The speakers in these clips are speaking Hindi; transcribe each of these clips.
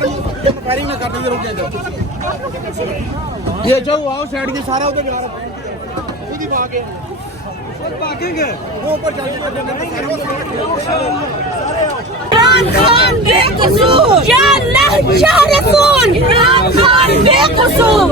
फायरिंग ना करने रुक जाए। ये जो आओ साइड के सारा उधर जा रहा है, खुद ही भागेंगे वो ऊपर चल के इमरान खान बेकसूर, या अल्लाह या रसूल, इमरान खान बेकसूर।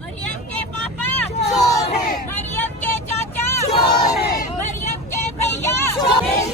मरियम के पापा चोर है, मरियम के चाचा चोर है, मरियम के भैया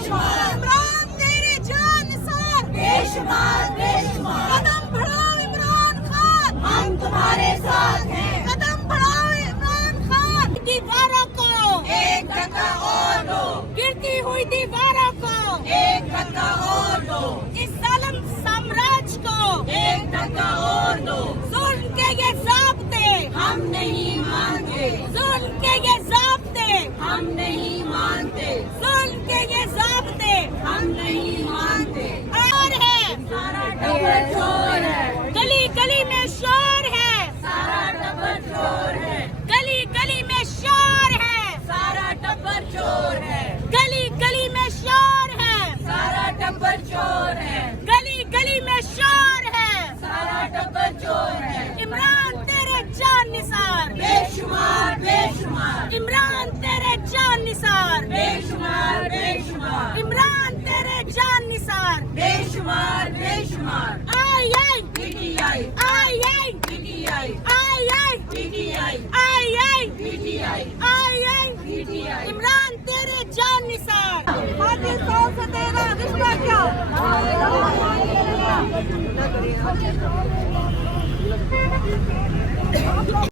इमरान तेरे जानसार बेशुमार बेशुमार। कदम बढ़ाओ इमरान खान, हम तुम्हारे साथ हैं। कदम बढ़ाओ इमरान खान। दीवारों को एक धक्का और दो, गिरती हुई दीवारों को एक धक्का और दो, इस जालिम साम्राज्य को एक धक्का और दो। जुल्म के ये ज़ाब्ते हम नहीं मानते, जुल्म के ये ज़ाब्ते हम नहीं मानते, जुल्म के ये ज़ाब्ते हम नहीं मानते। और है सारा टब्बर चोर है, गली गली में शोर है, सारा टब्बर चोर है, गली गली में शोर है, सारा टब्बर चोर है, गली गली में शोर है, सारा टब्बर चोर है, गली गली में शोर है, सारा टब्बर चोर है। इमरान तेरे जाननिसार बेशुमार बेशुमार, इमरान तेरे जाननिसार बेशुमार बेशुमार, इमरान तेरे जाननिसार बेशुमार बेशुमार। आई आई पीटीआई, आई आई पीटीआई, आई आई पीटीआई, आई आई पीटीआई, आई आई पीटीआई। इमरान तेरे जाननिसार। हाजिर कौन सा तेरा रिश्ता क्या?